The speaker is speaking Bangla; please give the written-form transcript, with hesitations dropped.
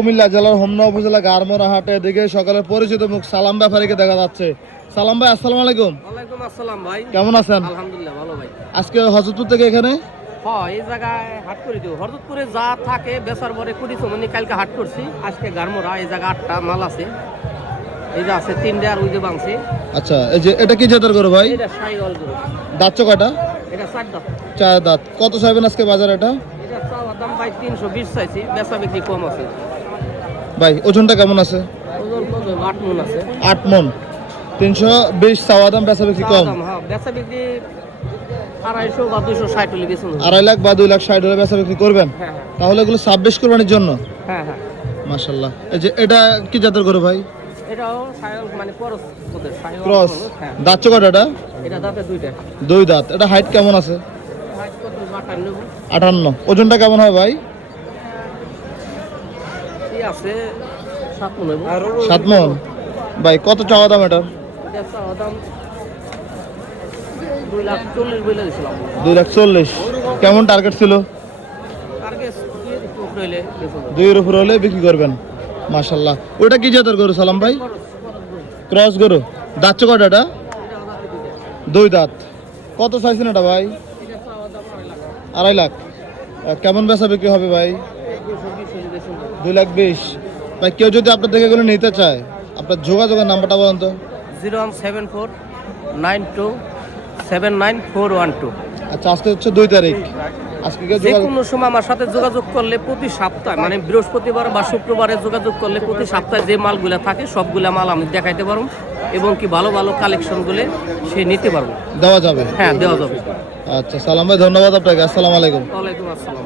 কুমিল্লা জেলার হোমনা উপজেলা গারমোরা হাটে দিকে সকালের পরিচিত মুখ সালাম ব্যাপারীকে দেখা যাচ্ছে। সালাম ভাই, আসসালামু আলাইকুম। ওয়ালাইকুম আসসালাম ভাই, কেমন আছেন? আলহামদুলিল্লাহ ভালো ভাই। আজকে হযরতপুর থেকে এখানে হ্যাঁ, এই জায়গায় হাট করে দিও। হরদপুরে যা থাকে বেচার পরে কুড়ি চমনি কালকে হাট করছি, আজকে গারমোরা এই জায়গা 8টা মাল আছে। এই যে আছে 3টে আর ওই যে বাংছি। আচ্ছা, এই যে এটা কি জাতের গরু ভাই? এটা সাইওয়াল গরু। দাঁত কয়টা? এটা 4 দাঁত। 4 দাঁত। কত চাইবেন আজকে বাজার এটা? এটা চাওয়া দাম ভাই 320 চাইছি, বেচা বিক্রি কম আছে। ভাই ওজনটা কেমন আছে? ওজন কত? 8 মণ আছে। 8 মণ। 320 চাওয়া দাম, বেচা বিক্রি কম। হ্যাঁ, বেচা বিক্রি 250 বা 260 হলে বেচুন। 2.5 লাখ বা 2,60,000 হলে বেচা বিক্রি করবেন? হ্যাঁ তাহলে এগুলো 26 কোরবানির জন্য? হ্যাঁ হ্যাঁ। মাশাআল্লাহ। এই যে এটা কি জাতের গরু ভাই? এটাও সাইওয়াল মানে ক্রস ওদের সাইওয়াল ক্রস। হ্যাঁ। দাঁত কয়টা এটা? এটা দাঁতে 2টা। 2 দাঁত। এটা হাইট কেমন আছে? হাইট কত? 58। 58। ওজনটা কেমন হয় ভাই? এই আছে 7 মণ। 7 মণ। ভাই কত চাওয়া দাম এটা? এটা চাওয়া দাম 2,40,000 বলে দিছিলাম। 2,40,000। কেমন টার্গেট ছিল? টার্গেট 2 হইলে বেচুন। 2 এর উপরে হলে বিক্রি করবেন। মাশাআল্লাহ। ওটা কি জাতের গরু সালাম ভাই? ক্রস গরু। দাঁত কয়টা এটা? 2 দাঁত। কত চাইছেন এটা ভাই? এটা চাওয়া দাম 2.5 লাখ। কেমন বেচা বিক্রি হবে ভাই? 220 হইলে বেচুন। 2,20,000। ভাই কেউ যদি আপনার থেকে এগুলো নিতে চায়, আপনার যোগাযোগের নাম্বারটা বলেন তো। 01749279412। আচ্ছা, আজকে হচ্ছে 2 তারিখ। আজকে কেউ যে যোগাযোগ কোনো সময় আমার সাথে যোগাযোগ করলে প্রতি সপ্তাহে মানে বৃহস্পতিবার বা শুক্রবারে যোগাযোগ করলে প্রতি সপ্তাহে যে মালগুলো থাকে সবগুলা মাল আমি দেখাইতে পারবো এবং কি ভালো ভালো কালেকশনগুলো সে নিতে পারবো। দেওয়া যাবে? হ্যাঁ, দেওয়া যাবে। আচ্ছা সালাম ভাই, ধন্যবাদ আপনাকে। আসসালামু আলাইকুম। ওয়ালাইকুম আসসালাম।